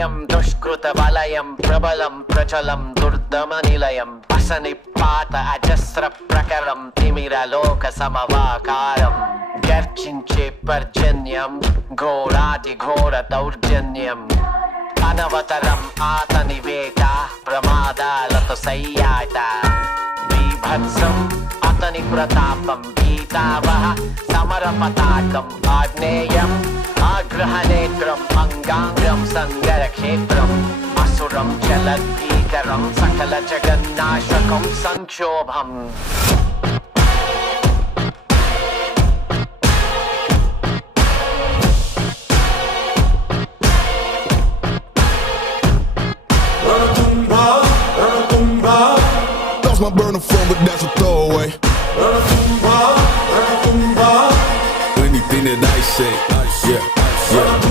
ప్రళయం దుష్కృత వలయం ప్రబలం ప్రచలం దుర్దమ నిలయం అసని పాత అజస్ర ప్రకరం తిమిరలోక సమవాకారం గర్జించే పర్జన్యం ఘోరాతి ఘోర దౌర్జన్యం అనవతరం ఆతని వేట ప్రమాదాలతో సయ్యాట బీభత్సం అతని ప్రతాపం గీతావహ సమర పతాకం ఆగ్నేయం ఆగ్రహనేత్రం అంగాంగం సంగర క్షేత్రం అసురం చలద్భీకరం సకల జగన్నాశకం సంక్షోభం My burner phone, but that's a throwaway. Anything that I say, yeah.